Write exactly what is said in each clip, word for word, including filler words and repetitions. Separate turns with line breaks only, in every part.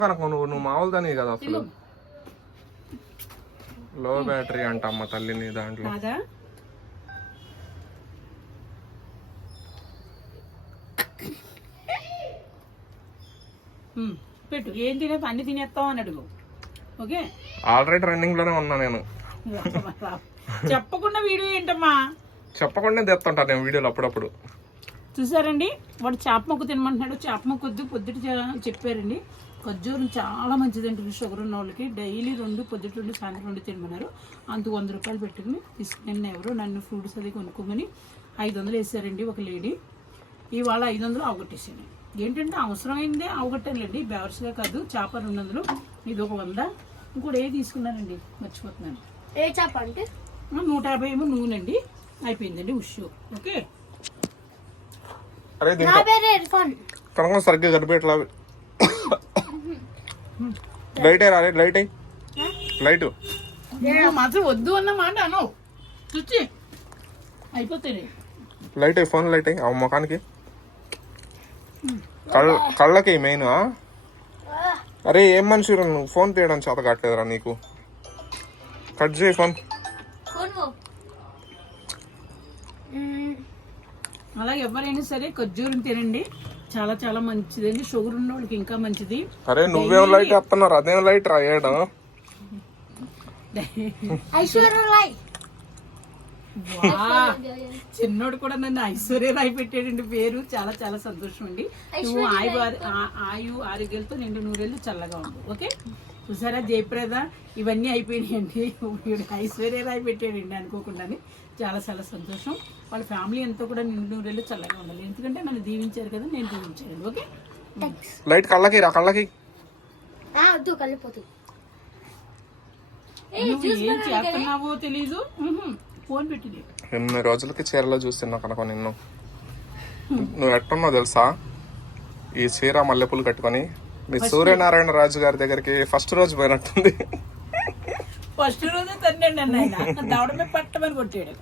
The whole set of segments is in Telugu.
కనుక నువ్వు నువ్వు మామూలు దాని కదా అసలు. లో బ్యాటరీ అంట అమ్మ తల్లిని దాంట్లో.
పెట్టు ఏం తినే అన్ని తినేస్తావు అని అడుగు. ఓకే
ఆల్రెడీ రన్నింగ్ లోనే ఉన్నా నేను.
చెప్పకుండా వీడియో ఏంటమ్మా?
చెప్పకుండా తెస్తుంటా నేను వీడియోలు అప్పుడప్పుడు.
చూసారండి వాడు చేప మొక్క తినమంటున్నాడు. చేప మొక్క వద్దు పొద్దుట చెప్పారండి. ఖర్జూరం చాలా మంచిదండి షుగర్ ఉన్న వాళ్ళకి. డైలీ రెండు పొద్దుట రెండు సాయంత్రం రెండు తినమన్నారు. అంత వంద రూపాయలు పెట్టుకుని తీసుకుని ఎవరు నన్ను ఫ్రూట్స్ అది కొనుక్కోమని ఐదు వందలు వేసారండి ఒక లేడీ. ఇవాళ ఐదు వందలు అవగొట్టేసాను. ఏంటంటే అవసరమైందే అవగొట్టానులేండి, బెవర్స్గా కాదు. చేప రెండు వందలు, ఇది ఒక వంద. ఇంకోటి ఏ తీసుకున్నానండి మర్చిపోతున్నాను.
ఏ చేప అంటే
నూట యాభై ఏమో నూనె అండి. అయిపోయిందండి ఉష్. ఓకే
కనుక సరిగ్గా గడిపేట్లా లైట్ అయ్యి రాలే. లైట్ అయ్యి లైట్
మాత్రం వద్దు అన్న మాట అను. చూచి అయిపోతాయి.
లైట్ అయ్యి ఫోన్ లైట్ అయ్యి ఆ ముఖానికి కళ్ళ కళ్ళకి మెయిన్. అరే ఏం మనిషి నువ్వు ఫోన్ తీయడం చేత కావట్లేదురా నీకు. కట్ చేయి ఫోన్.
అలాగే ఎవరైనా సరే ఖర్జూరం తినండి, చాలా చాలా మంచిదండి. షుగర్ ఉన్న వాళ్ళకి ఇంకా మంచిది.
అరే నువ్వేం లైట్ వేస్తున్నారు, అదేం లైట్ రాయడం. చిన్నోడు కూడా నన్ను ఐశ్వర్యరాయ్ పెట్టాడండి పేరు. చాలా చాలా సంతోషం అండి. నువ్వు ఆయు ఆయు ఆరోగ్యాలతో నిండు నూరేళ్ళు చల్లగా ఉండు. ఓకే చూసారా జయప్రద ఇవన్నీ అయిపోయినాయండి. ఐశ్వర్యరాయ్ పెట్టాడండి అనుకోకుండానే. చాలా చాలా సంతోషం. వాళ్ళ ఫ్యామిలీ అంతా కూడా నిండు నూరేళ్ళు చల్లగా ఉండాలి. ఎందుకంటే నన్ను దీవించారు కదా, నేను దీవించాను. ఓకే లైట్ కళ్ళకి రా. కళ్ళకి
నువ్వు ఏం చేస్తున్నావో తెలీదు. ఫోన్ పెట్టింది.
ఎన్ని రోజులకి చీరలో చూస్తున్నా కనుక నిన్ను. నువ్వు ఎట్టున్నావు తెలుసా? ఈ చీర మల్లెపూలు కట్టుకొని మీ సూర్యనారాయణ రాజు గారి దగ్గరికి ఫస్ట్ రోజు పోయినట్టుంది.
ఫస్ట్ రోజు తన్నండి అన్న ఆయన దవడమే పట్టమని కొట్టాడు.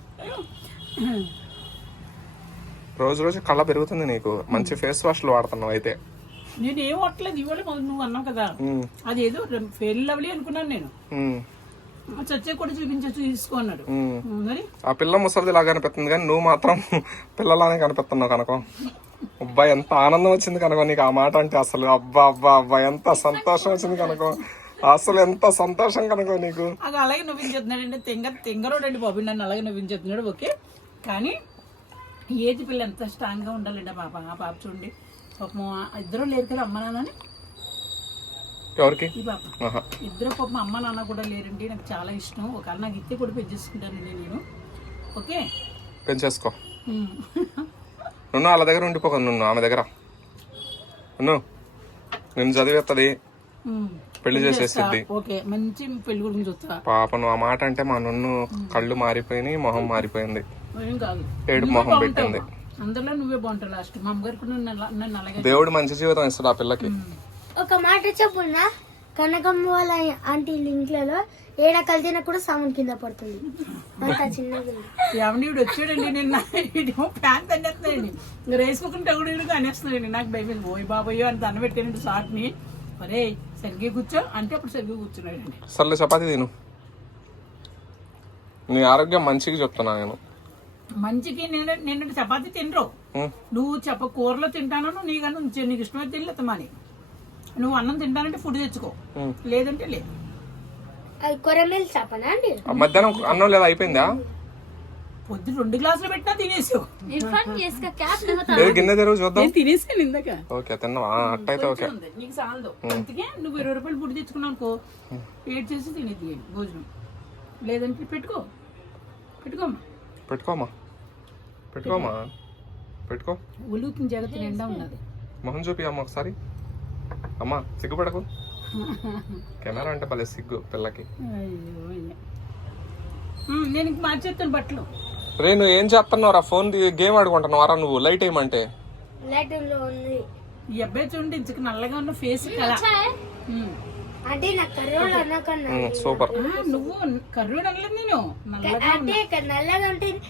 రోజు రోజు కళ్ళ పెరుగుతుంది నీకు. మంచి ఫేస్ వాష్లు వాడుతున్నావు అయితే.
నేను ఏం వట్టలేదు. ఇవాళ నువ్వు అన్నావు కదా, అదేదో ఫెయిర్ లవ్లీ అనుకున్నాను నేను. చచ్చే కూడా చూపించ చూసుకున్నాడు. మరి
ఆ పిల్ల ముసలిది లాగా కనిపిస్తుంది కానీ నువ్వు మాత్రం పిల్లలానే కనిపిస్తున్నావు కనుక. అబ్బా ఎంత ఆనందం వచ్చింది కనుక నీకు ఆ మాట అంటే. అసలు అబ్బా అబ్బా అబ్బా ఎంత సంతోషం వచ్చింది కనుక. అసలు ఎంత సంతోషం కనుక నీకు.
అది అలాగే నవ్వించేస్తున్నాడు అండి. తెంగ తెంగరోడు అండి బాబు నన్ను అలాగే నవ్వించేస్తున్నాడు. ఓకే కానీ ఏజ్ పిల్ల ఎంత స్ట్రాంగ్ గా ఉండాలండి. పాప ఆ పాప చూడండి పాపం ఇద్దరు లేరు కదా అమ్మ నాన్నని.
ఎవరికి?
ఈ పాప ఇద్దరు పాపం అమ్మ నాన్న కూడా లేరండి. నాకు చాలా ఇష్టం. ఒకవేళ నాకు ఇస్తే కూడా పెంచేసుకుంటానండి నేను. ఓకే
పెంచేసుకో. నువ్వు వాళ్ళ దగ్గర ఉండిపోక. నువ్వు ఆమె దగ్గర నువ్వు నేను చదివేస్తుంది, పెళ్లి చేసేసిద్ది.
ఓకే మంచి పెళ్లి గురించి చూస్తా.
పాప నువ్వు ఆ మాట అంటే మా నన్ను కళ్ళు మారిపోయినాయి, మొహం మారిపోయింది,
ఏం కాదు
ఏడు మొహం పెట్టింది.
అందరిలో నువ్వే బాగుంటావు లాస్ట్. మా అమ్మగారు కూడా నన్ను అలాగే.
దేవుడు మంచి జీవితం ఇస్తాడు ఆ పిల్లకి.
ఒక మాట చెప్పున్నా, కనకమ్మ వాళ్ళ ఆంటీ ఇంట్లో ఏడ కలిసినా కూడా సామాన్ కింద పడుతుంది. అంత చిన్నగా
ఎవనీడు వచ్చాడండి నిన్న. ఇదేమో ప్యాన్ తన్నేస్తాడండి. ఇంకా వేసుకుంటే కూడా అనేస్తున్నాడండి. నాకు భయం. ఓయ్ బాబోయో అని దండ పెట్టానండి షార్ట్ని. మరే సరిగ్గా కూర్చో అంటే అప్పుడు సరిగ్గా కూర్చున్నాడండి.
సర్లే చపాతీ తిను. నీ ఆరోగ్యం మంచిగా చెప్తున్నా నేను.
మంచికి నేను నిన్న చపాతీ తినరు. నువ్వు చెప్ప కూరలో తింటాను నీకన్నా నీకు ఇష్టమైతే తినలేతమాని. నువ్వు అన్నం తింటానంటే ఫుడ్ తెచ్చుకో, లేదంటే లేదు.
మధ్యాహ్నం అన్నం లేదా అయిపోయిందా?
పొద్దు రెండు గ్లాసులు పెట్టినా తినేసావు.
గిన్నె తెరువు చూద్దాం.
తినేసాను ఇందాక.
ఓకే తిన్నావా? అట్టయితే ఓకే.
నీకు చాలదు. అందుకే నువ్వు ఇరవై రూపాయలు ఫుడ్ తెచ్చుకున్నావు అనుకో, ఏడ్ చేసి తినేది భోజనం. లేదంటే పెట్టుకో పెట్టుకోమా
పెట్టుకోమా పెట్టుకోమా పెట్టుకో.
ఉలుకుని జగత్ నిండా ఉన్నది.
మొహం చూపి అమ్మ ఒకసారి. అమ్మా సిగ్గుపడకు. కెమెరా అంటే భలే సిగ్గు పిల్లకి.
నేను ఇంక మార్చేస్తాను బట్టలు.
రే నువ్వు ఏం చేస్తున్నావురా? ఫోన్ గేమ్ ఆడుకుంటున్నావారా నువ్వు? లైట్ ఏమంటే
ఈ అబ్బాయి చూడండి ఇంచుక నల్లగా ఉన్న ఫేస్ కళ.
సూపర్.
నువ్వు కర్రోడు అనలేదు నేను.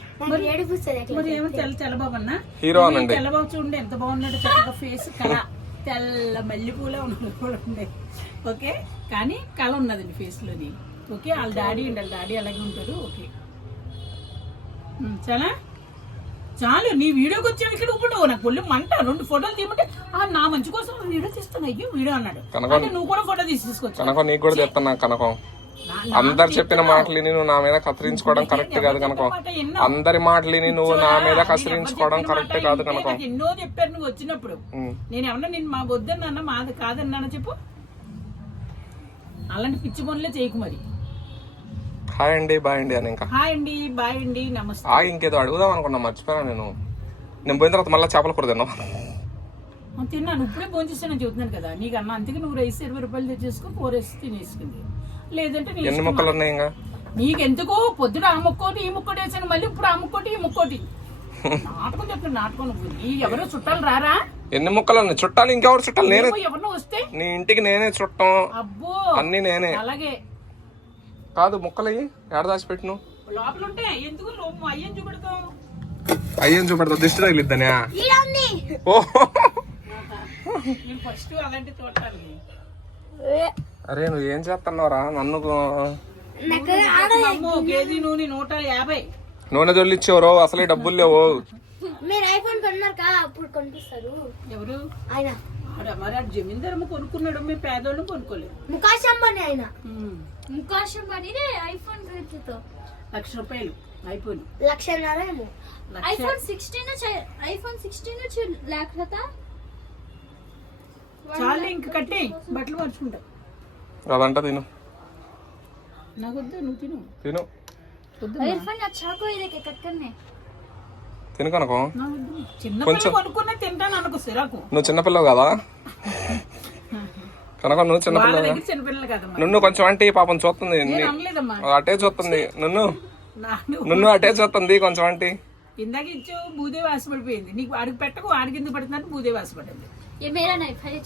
మరి ఏమో తెల్ల తెల్లబాబు అన్న.
హీరో అనండి.
తెల్లబాబు చూడండి ఎంత బాగున్నాడు. చక్కగా ఫేస్ కళ.
తెల్ల మల్లెపూలే ఉన్నది కూడా ఉండే. ఓకే, కానీ కళ ఉన్నదండి ఫేస్లోని. ఓకే, వాళ్ళ డాడీ అండి, వాళ్ళ డాడీ అలాగే ఉంటారు. ఓకే ఉమ్, చాలా చాలు. నీ వీడియోకి వచ్చావు ఇక్కడ ఇప్పుడు నాకు ఒళ్ళు మంట. రెండు ఫోటోలు తీయమంటే ఆ నా మంచి కోసం వీడియో తీస్తాను. అయ్యో వీడియో అన్నాడు అంటే నువ్వు కూడా ఫోటో తీసి తీసుకొచ్చు.
కనకం నీకు కూడా చెప్తాను కనకం. అందరు చెప్పిన మాటలు విని నువ్వు నా మీద కత్తిరించుకోవడం కరెక్ట్ కాదు కనకం. అందరి మాటలు విని నువ్వు నా మీద కత్తిరించుకోవడం కరెక్ట్ కాదు కనకం.
ఎన్నో చెప్పారు నువ్వు వచ్చినప్పుడు. నేను ఏమన్నా నేను మా వద్దన్నా మాది కాదన్నానా చెప్పు. అలాంటి పిచ్చి పనులే చేయకు మరి.
హాయ్ అండి, బాయ్ అండి అని ఇంకా
హాయ్ అండి, బాయ్ అండి, నమస్తే.
ఆ ఇంకేదో అడుగుదాం అనుకున్నా, మర్చిపోయాను నేను. నేను పోయిన తర్వాత మళ్ళీ చేపల కూర తిన్నావు.
తిన్నాను, ఇప్పుడే భోంచేస్తానని చెబుతున్నాను కదా నీకు అన్న. అందుకే నువ్వు రైస్ ఇరవై రూపాయలు తెచ్చేసుకో, కూర వేసి తినేసుకుంది. లేదంటే నీ
ఎన్ని
ఇష్టం.
ముక్కలు ఉన్నాయి ఇంకా?
నీకెందుకో పొద్దున ఆ ముక్కోటి ఈ ముక్కోటి వేసాను, మళ్ళీ ఇప్పుడు ఆ ముక్కోటి ఈ ముక్కోటి. నాటకం చెప్తాను నాటకం. నువ్వు ఈ ఎవరో చుట్టాలు రారా?
ఎన్ని ముక్కలు ఉన్నాయి? చుట్టాలు ఇంకెవరు చుట్టాలు? నేనే.
ఎవరినో వస్తే
నీ ఇంటికి నేనే చుట్టం.
అబ్బో
అన్ని నేనే.
అలాగే
కాదు ముక్కలు ఏడ దాచిపెట్టును?
లోపల ఉంటే ఎందుకు లోపం అయ్యని చూపెడతాం.
అయ్యేం చూపెడతా? దిష్టి తగిలిద్దానే? ఓ
నేను ఫస్ట్ అలాంటి చూడాలి.
అరే నువ్వు ఏం చేస్తున్నావురా నన్ను?
అమ్మో, కేజీ నూనె నూట యాభై.
నూనె జొల్లిచ్చేవరో అసలే డబ్బులు లేవు.
మీరు ఐఫోన్ కొన్నారు కదా, అప్పుడు కొనిపిస్తారు
ఎవరు
ఆయన.
ఆడ మరి ఆ జమీందారమ్మ కొనుక్కున్నాడు, మేము పేదోళ్ళం కొనుక్కోలేదు.
ముఖాష్ అంబానీ ఆయన.
ఉమ్.
मुकाश अंबानी ने आईफोन खरीदे तो
లక్ష రూపాయలు అయిపోయింది.
లక్షన్నర ఏమో.
లక్ష
iPhone sixteen iPhone sixteen lakh था.
చాలు ఇంక కట్టి బట్టలు మార్చుకుంటా.
అదంట తిను
నాకు వద్దు, నువ్వు తిను.
తిను
వద్దు
इरफान अच्छा को ये कट करने
తిను కనుకో.
నాకు వద్దు. చిన్నపిల్ల కొనుక్కున్నా తింటాను అనుకో సిరాకు.
నువ్వు చిన్నపిల్లవు కదా కనుక, నువ్వు
వాళ్ళ
చిన్నపిల్లవు.
దగ్గర చిన్నపిల్లలు కదమ్మా.
నున్ను కొంచెం అంటే పాపం చూస్తుంది,
నేను అనలేదమ్మా.
అటే చూస్తుంది. నున్ను
నాకు
నున్ను అటే చూస్తుంది కొంచెం అంటే.
ఇందాక ఇచ్చావు భూదేవి ఆశపడిపోయింది. నీకు వాడికి పెట్టకు, వాడికి ఎందుకు పడుతున్నట్టు భూదేవి ఆశపడింది.
ये मेरा नहीं भाई.